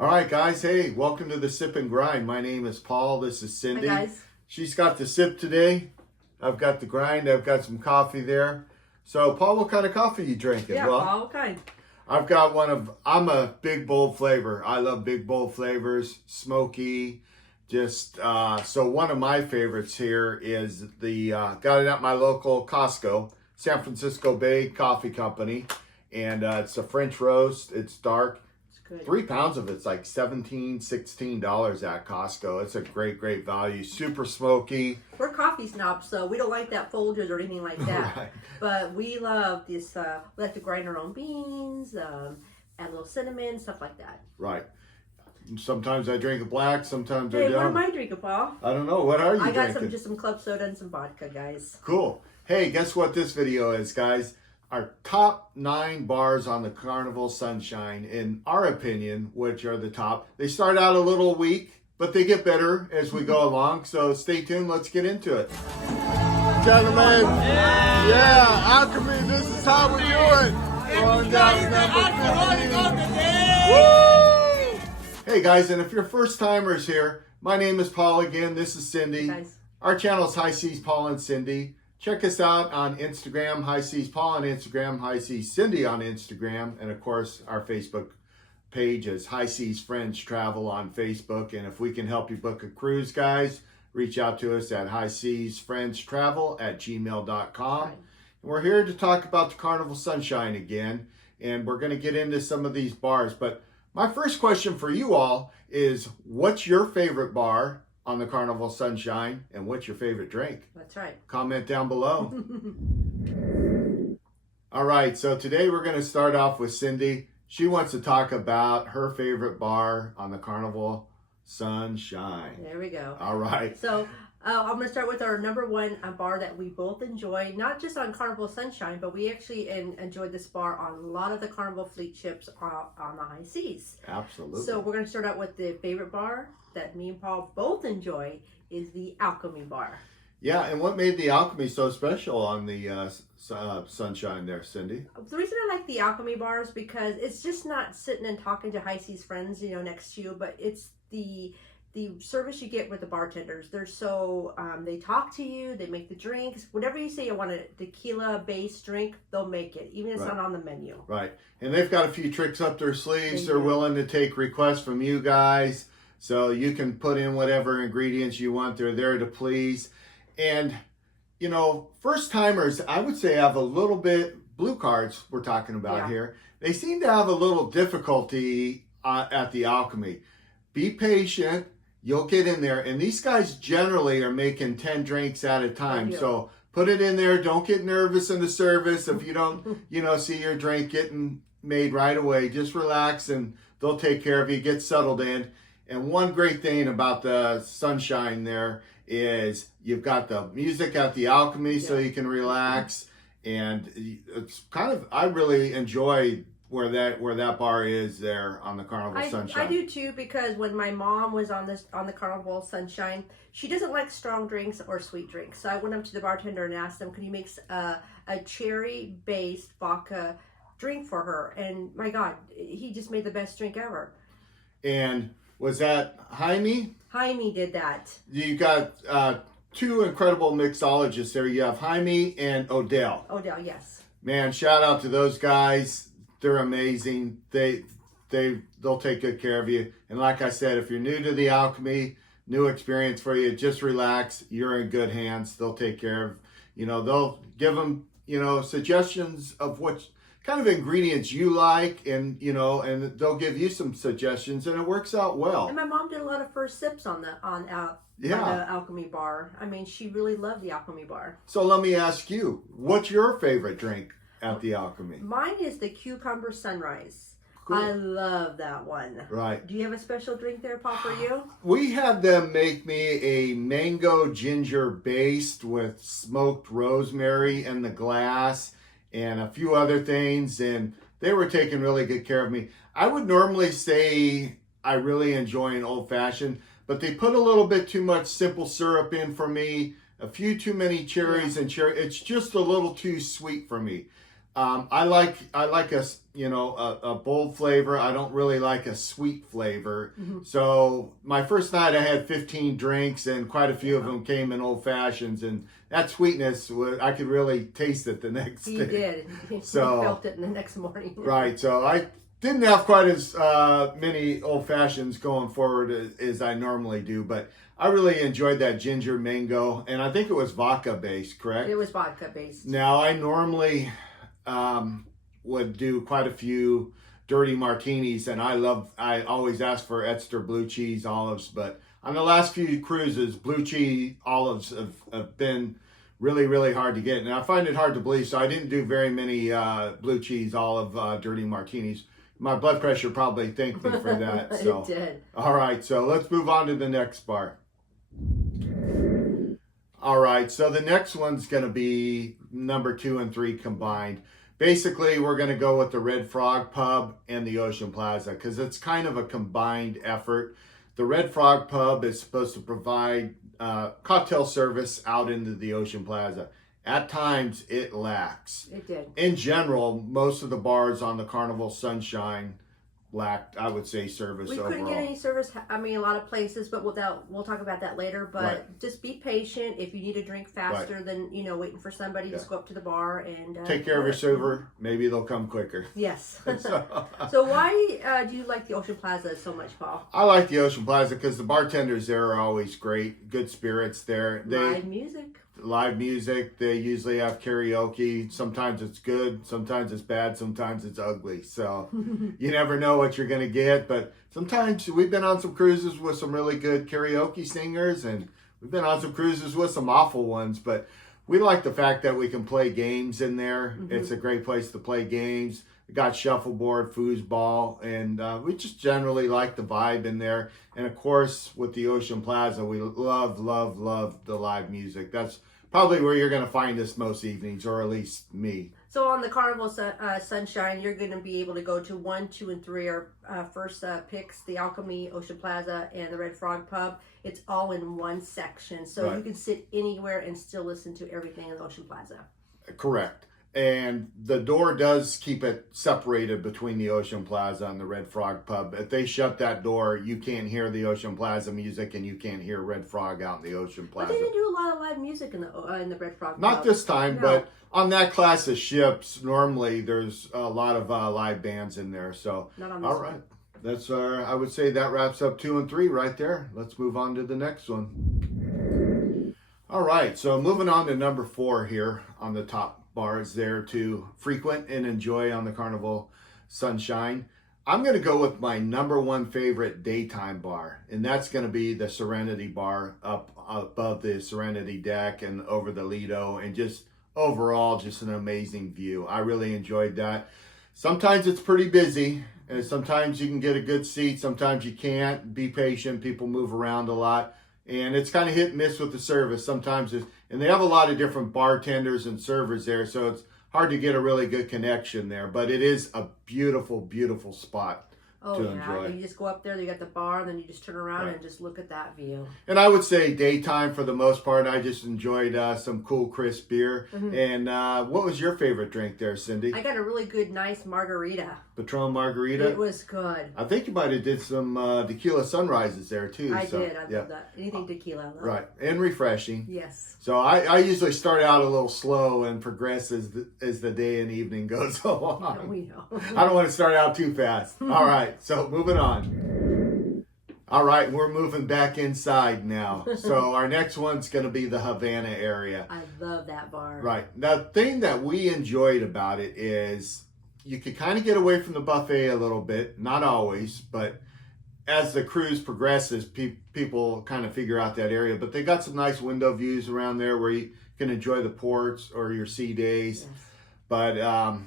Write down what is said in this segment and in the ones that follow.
All right, guys. Hey, welcome to the Sip and Grind. My name is Paul. This is Cindy. Hi, guys. She's got the sip today. I've got the grind. I've got some coffee there. So, Paul, what kind of coffee you drinking? Yeah, Paul, what kind? I've got I'm a big, bold flavor. I love big, bold flavors, smoky. So one of my favorites here is got it at my local Costco, San Francisco Bay Coffee Company. And it's a French roast. It's dark. It's good. 3 pounds of it's like $16 at Costco. It's a great value. Super smoky. We're coffee snobs, so we don't like that Folgers or anything like that. Right. But we love this. We like to grind our own beans, add a little cinnamon, stuff like that. Right. Sometimes I drink it black. Sometimes I Hey, don't. what am I drinking, Paul? I don't know. What are you I got drinking? just some club soda and some vodka, guys. Cool. Hey, guess what this video is, guys? Our top 9 bars on the Carnival Sunshine, in our opinion, which are the top. They start out a little weak, but they get better as we go along. So stay tuned. Let's get into it. Gentlemen, yeah, Alchemy, this is how we do it. Going down number 15. Woo! Hey guys, and if you're first timers here, my name is Paul again. This is Cindy. Hey, guys. Our channel is High Seas Paul and Cindy. Check us out on Instagram, High Seas Paul on Instagram, High Seas Cindy on Instagram, and of course our Facebook page is High Seas Friends Travel on Facebook. And if we can help you book a cruise, guys, reach out to us at highseasfriendstravel@gmail.com. Right. And we're here to talk about the Carnival Sunshine again, and we're going to get into some of these bars. But my first question for you all is, what's your favorite bar on the Carnival Sunshine, and what's your favorite drink? That's right. Comment down below. All right, so today we're going to start off with Cindy. She wants to talk about her favorite bar on the Carnival Sunshine. There we go. All right. So I'm going to start with our number one bar that we both enjoy, not just on Carnival Sunshine, but we actually enjoyed this bar on a lot of the Carnival fleet ships on the high seas. Absolutely. So we're going to start out with the favorite bar that me and Paul both enjoy is the Alchemy bar. Yeah, and what made the Alchemy so special on the Sunshine there, Cindy? The reason I like the Alchemy bar is because it's just not sitting and talking to high seas friends, next to you, but it's the service you get with the bartenders. They're so, they talk to you, they make the drinks. Whatever you say you want a tequila-based drink, they'll make it, even if it's not on the menu. Right. And they've got a few tricks up their sleeves. They're do. willing to take requests from you guys. So you can put in whatever ingredients you want. They're there to please. And, first timers, I would say, have a little bit, blue cards we're talking about here. They seem to have a little difficulty at the Alchemy. Be patient. You'll get in there. And these guys generally are making 10 drinks at a time. So put it in there. Don't get nervous in the service. If you don't, see your drink getting made right away, just relax and they'll take care of you. Get settled in. And one great thing about the Sunshine there is you've got the music at the Alchemy so you can relax. And it's I really enjoy where that bar is there on the Carnival Sunshine. I do too, because when my mom was on the Carnival Sunshine, she doesn't like strong drinks or sweet drinks. So I went up to the bartender and asked him, could he make a cherry-based vodka drink for her? And my God, he just made the best drink ever. And was that Jaime? Jaime did that. You got 2 incredible mixologists there. You have Jaime and Odell. Odell, yes. Man, shout out to those guys. They're amazing. They'll take good care of you. And like I said, if you're new to the Alchemy, new experience for you, just relax. You're in good hands. They'll take care of, they'll give them, suggestions of what kind of ingredients you like, and and they'll give you some suggestions, and it works out well. And my mom did a lot of first sips on the Alchemy bar. I mean, she really loved the Alchemy bar. So let me ask you, what's your favorite drink at the Alchemy? Mine is the Cucumber Sunrise. Cool. I love that one. Right. Do you have a special drink there, Paul, for you? We had them make me a mango ginger based with smoked rosemary in the glass and a few other things, and they were taking really good care of me. I would normally say I really enjoy an old fashioned, but they put a little bit too much simple syrup in for me, a few too many cherries and cherry. It's just a little too sweet for me. I like a bold flavor. I don't really like a sweet flavor. So my first night I had 15 drinks, and quite a few of them came in old fashions, and that sweetness I could really taste it the next day. You did. So You felt it in the next morning. Right. So I didn't have quite as many old fashions going forward as I normally do, but I really enjoyed that ginger mango, and I think it was vodka based, correct? It was vodka based. Now I normally would do quite a few dirty martinis, and I always ask for extra blue cheese olives, but on the last few cruises, blue cheese olives have been really, really hard to get, and I find it hard to believe, so I didn't do very many blue cheese olive dirty martinis. My blood pressure probably thanked me for that. So. It did. All right, so let's move on to the next bar. All right, so the next one's going to be number 2 and 3 combined. Basically, we're going to go with the Red Frog Pub and the Ocean Plaza because it's kind of a combined effort. The Red Frog Pub is supposed to provide cocktail service out into the Ocean Plaza. At times, it lacks. It did. In general, most of the bars on the Carnival Sunshine lacked, I would say, service overall. We couldn't get any service. I mean, a lot of places, but we'll talk about that later. But just be patient. If you need a drink faster than waiting for somebody, just go up to the bar and take care of your server. Maybe they'll come quicker. Yes. So why do you like the Ocean Plaza so much, Paul? I like the Ocean Plaza because the bartenders there are always great. Good spirits there. Live music. They usually have karaoke. Sometimes it's good, sometimes it's bad, sometimes it's ugly. So you never know what you're going to get. But sometimes we've been on some cruises with some really good karaoke singers, and we've been on some cruises with some awful ones. But we like the fact that we can play games in there. It's a great place to play games. We got shuffleboard, foosball, and we just generally like the vibe in there. And of course, with the Ocean Plaza, we love the live music. That's probably where you're going to find us most evenings, or at least me. So on the Carnival Sunshine, you're going to be able to go to 1, 2, and 3 are first picks, the Alchemy, Ocean Plaza, and the Red Frog Pub. It's all in one section, so you can sit anywhere and still listen to everything in the Ocean Plaza. Correct. And the door does keep it separated between the Ocean Plaza and the Red Frog Pub. If they shut that door, you can't hear the Ocean Plaza music, and you can't hear Red Frog out in the Ocean Plaza. But they didn't do a lot of live music in the Red Frog Pub. Not this time, but on that class of ships, normally there's a lot of live bands in there. So, not on this all right. That's I would say that wraps up 2 and 3 right there. Let's move on to the next one. All right, so moving on to number 4 here on the top bars there to frequent and enjoy on the Carnival Sunshine. I'm going to go with my number 1 favorite daytime bar, and that's going to be the Serenity bar up above the Serenity deck and over the Lido, and just overall just an amazing view. I really enjoyed that. Sometimes it's pretty busy, and sometimes you can get a good seat, sometimes you can't. Be patient, people move around a lot. And it's kind of hit and miss with the service. Sometimes and they have a lot of different bartenders and servers there, so it's hard to get a really good connection there. But it is a beautiful, beautiful spot to enjoy. You just go up there, you got the bar, and then you just turn around and just look at that view. And I would say daytime for the most part. I just enjoyed some cool, crisp beer. And what was your favorite drink there, Cindy? I got a really good, nice margarita. Patron margarita? It was good. I think you might have did some tequila sunrises there, too. I did. I love that. Anything tequila, I love. Right. And refreshing. Yes. So I usually start out a little slow and progress as the day and evening goes along. Yeah, we know. I don't want to start out too fast. All right, so moving on. All right, we're moving back inside now. So our next one's going to be the Havana area. I love that bar. Right. The thing that we enjoyed about it is you could kind of get away from the buffet a little bit. Not always, but as the cruise progresses, people kind of figure out that area. But they got some nice window views around there where you can enjoy the ports or your sea days. Yes. But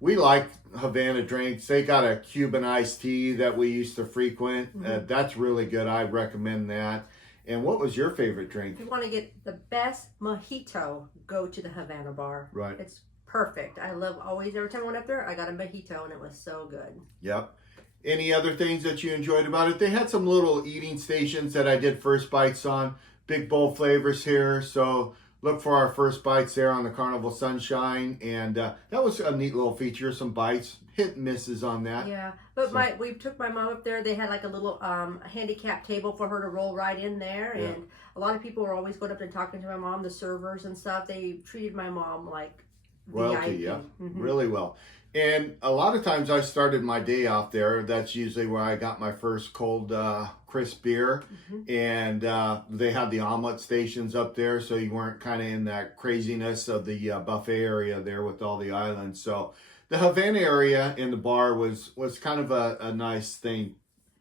we like Havana drinks. They got a Cuban iced tea that we used to frequent. That's really good. I recommend that. And what was your favorite drink? If you want to get the best mojito, go to the Havana bar. Right. It's perfect. I love always, every time I went up there, I got a mojito and it was so good. Yep. Any other things that you enjoyed about it? They had some little eating stations that I did first bites on. Big bowl flavors here. So look for our first bites there on the Carnival Sunshine, and that was a neat little feature. Some bites, hit and misses on that. Yeah, but we took my mom up there. They had like a little handicap table for her to roll right in there, and a lot of people were always going up and talking to my mom, the servers and stuff. They treated my mom like royalty, VIP. yeah, really well. And a lot of times I started my day off there. That's usually where I got my first cold, crisp beer. And they had the omelet stations up there, so you weren't kind of in that craziness of the buffet area there with all the islands. So the Havana area in the bar was kind of a nice thing.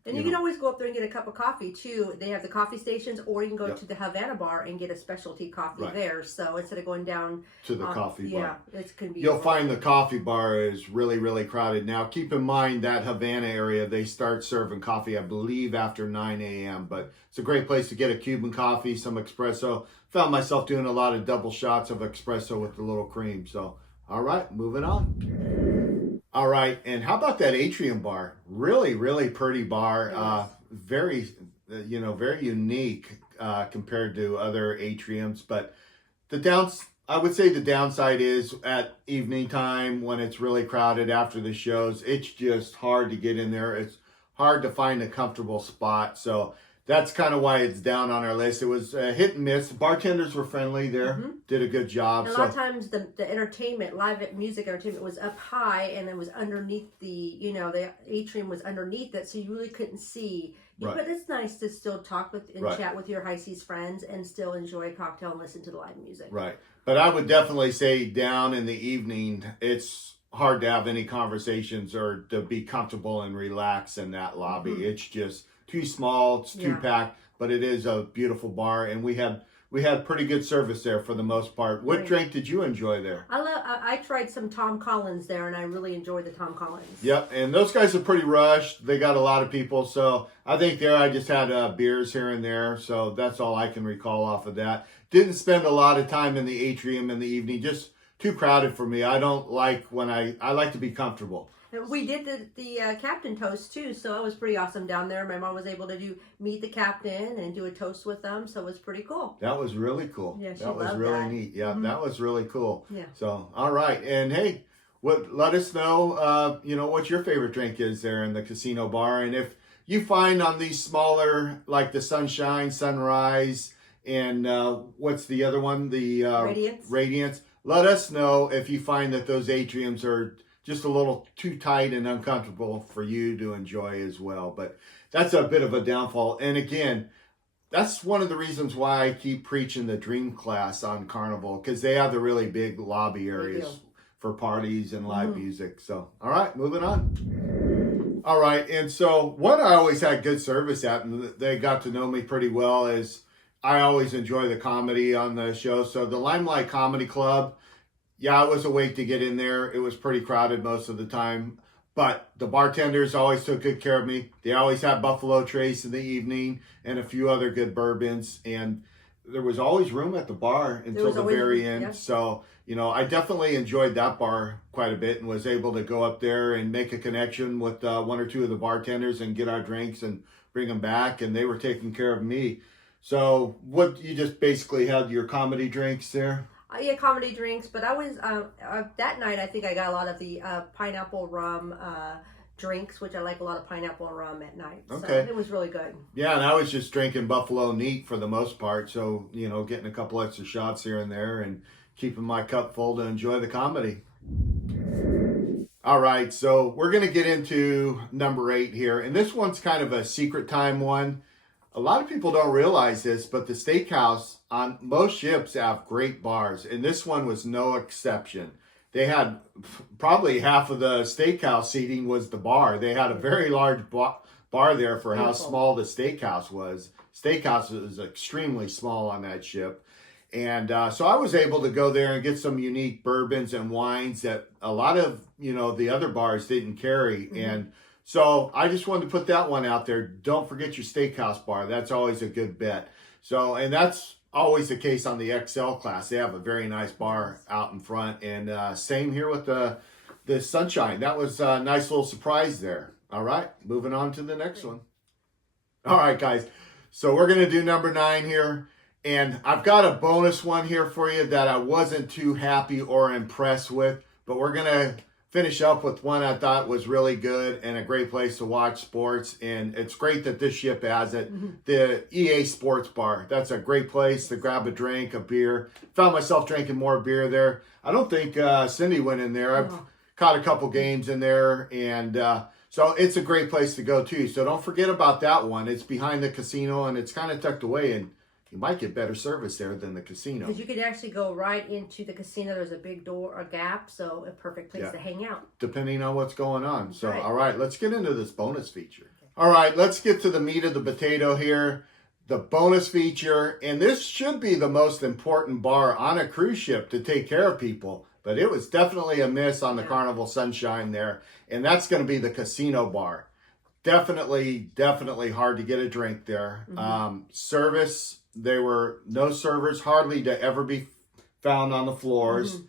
And you can always go up there and get a cup of coffee too. They have the coffee stations, or you can go to the Havana bar and get a specialty coffee there. So instead of going down to the coffee bar, it's convenient. You'll find the coffee bar is really, really crowded. Now, keep in mind that Havana area, they start serving coffee, I believe, after 9 a.m. But it's a great place to get a Cuban coffee, some espresso. Found myself doing a lot of double shots of espresso with the little cream. So, all right, moving on. All right, and how about that Atrium bar? Really, really pretty bar. Very, very unique compared to other atriums. But I would say the downside is at evening time when it's really crowded after the shows. It's just hard to get in there. It's hard to find a comfortable spot. So that's kind of why it's down on our list. It was hit and miss. Bartenders were friendly there, did a good job. And a lot of times the entertainment, live music entertainment was up high and it was underneath the atrium was underneath it, so you really couldn't see. But it's nice to still talk with and chat with your high seas friends and still enjoy a cocktail and listen to the live music. Right. But I would definitely say down in the evening, it's hard to have any conversations or to be comfortable and relax in that lobby. It's just too small, it's too packed, but it is a beautiful bar, and we had pretty good service there for the most part. What drink did you enjoy there? I tried some Tom Collins there, and I really enjoyed the Tom Collins. Yep, and those guys are pretty rushed. They got a lot of people, so I think there I just had beers here and there, so that's all I can recall off of that. Didn't spend a lot of time in the atrium in the evening, just too crowded for me. I don't like I like to be comfortable. We did the captain toast too, so it was pretty awesome down there. My mom was able to meet the captain and do a toast with them, so it was pretty cool. That was really cool. Yeah, she that was loved really that. neat. Yeah, that was really cool. Yeah. So, all right, and hey, let us know, what your favorite drink is there in the casino bar, and if you find on these smaller, like the Sunshine, Sunrise, and what's the other one? The Radiance. Let us know if you find that those atriums are just a little too tight and uncomfortable for you to enjoy as well. But that's a bit of a downfall. And again, that's one of the reasons why I keep preaching the Dream Class on Carnival, because they have the really big lobby areas for parties and live music. So, all right, moving on. All right, and so what I always had good service at, and they got to know me pretty well, is I always enjoy the comedy on the show. So the Limelight Comedy Club, I was awake to get in there. It was pretty crowded most of the time, but the bartenders always took good care of me. They always had Buffalo Trace in the evening and a few other good bourbons, and there was always room at the bar until the very end. Yeah. So, I definitely enjoyed that bar quite a bit and was able to go up there and make a connection with one or two of the bartenders and get our drinks and bring them back, and they were taking care of me. So you just basically had your comedy drinks there? Yeah, comedy drinks, but I was, that night I think I got a lot of the pineapple rum drinks, which I like a lot of pineapple rum at night. Okay. So it was really good. Yeah, and I was just drinking Buffalo neat for the most part, so, getting a couple extra shots here and there and keeping my cup full to enjoy the comedy. All right, so we're going to get into number 8 here, and this one's kind of a secret time one. A lot of people don't realize this, but the Steakhouse on most ships have great bars, and this one was no exception. They had probably half of the Steakhouse seating was the bar. They had a very large bar there for how small the Steakhouse was. Steakhouse is extremely small on that ship. And so I was able to go there and get some unique bourbons and wines that a lot of, the other bars didn't carry. And so I just wanted to put that one out there. Don't forget your Steakhouse bar. That's always a good bet. So, and that's always the case on the XL class. They have a very nice bar out in front. And same here with the Sunshine. That was a nice little surprise there. All right, moving on to the next one. All right, guys. So we're going to do number 9 here. And I've got a bonus one here for you that I wasn't too happy or impressed with, but we're going to finish up with one I thought was really good and a great place to watch sports. And it's great that this ship has it. Mm-hmm. The EA Sports Bar. That's a great place to grab a drink, a beer. Found myself drinking more beer there. I don't think Cindy went in there. I've caught a couple games in there. And so it's a great place to go too. So don't forget about that one. It's behind the casino and it's kind of tucked away, and you might get better service there than the casino. Because you could actually go right into the casino. There's a big door, a gap, so a perfect place to hang out. Depending on what's going on. So, right. All right, let's get into this bonus feature. All right, let's get to the meat of the potato here. The bonus feature, and this should be the most important bar on a cruise ship to take care of people, but it was definitely a miss on the Carnival Sunshine there, and that's going to be the casino bar. Definitely hard to get a drink there. Service, there were no servers, hardly to ever be found on the floors.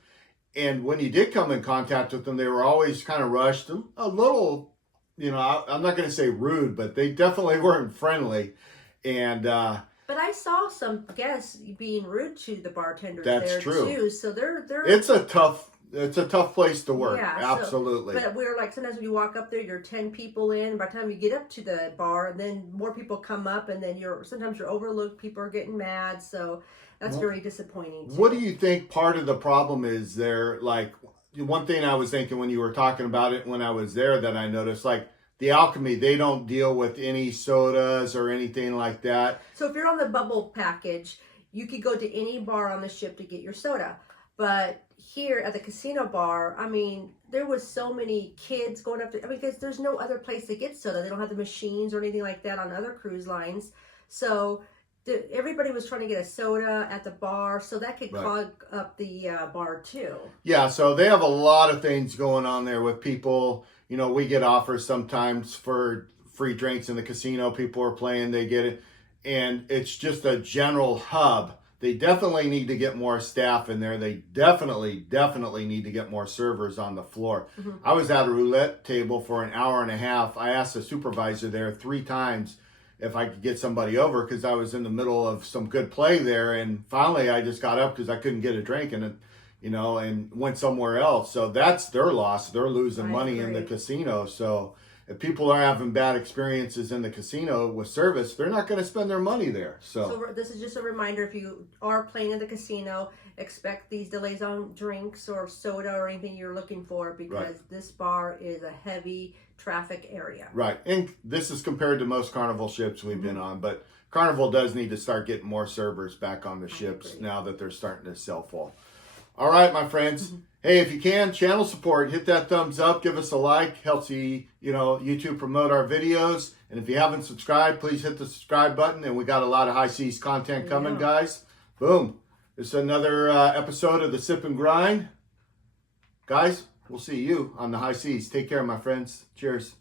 And when you did come in contact with them, they were always kind of rushed, a little, I'm not going to say rude, but they definitely weren't friendly. And but I saw some guests being rude to the bartenders that's true. too. So they're it's a tough place to work. Yeah, absolutely. But we're like, sometimes when you walk up there, you're 10 people in. By the time you get up to the bar, and then more people come up, and then sometimes you're overlooked. People are getting mad. So that's very disappointing too. What do you think part of the problem is there? Like, one thing I was thinking when you were talking about it when I was there that I noticed, like, the Alchemy, they don't deal with any sodas or anything like that. So if you're on the bubble package, you could go to any bar on the ship to get your soda. But here at the casino bar, I mean, there was so many kids going up there. I mean, because there's no other place to get soda. They don't have the machines or anything like that on other cruise lines. So everybody was trying to get a soda at the bar, so that could clog up the bar too. Yeah, so they have a lot of things going on there with people. We get offers sometimes for free drinks in the casino. People are playing, they get it. And it's just a general hub. They definitely need to get more staff in there. They definitely need to get more servers on the floor. I was at a roulette table for an hour and a half. I asked the supervisor there 3 times if I could get somebody over because I was in the middle of some good play there. And finally, I just got up because I couldn't get a drink and went somewhere else. So that's their loss. They're losing money in the casino. So if people are having bad experiences in the casino with service, they're not going to spend their money there. So this is just a reminder, if you are playing in the casino, expect these delays on drinks or soda or anything you're looking for, because this bar is a heavy traffic area. Right. And this is compared to most Carnival ships we've been on, but Carnival does need to start getting more servers back on the ships now that they're starting to sell full. All right, my friends. Hey, if you can, channel support, hit that thumbs up, give us a like, helps YouTube promote our videos. And if you haven't subscribed, please hit the subscribe button. And we got a lot of High Seas content coming, guys. Boom. This is another episode of the Sip and Grind. Guys, we'll see you on the High Seas. Take care, my friends. Cheers.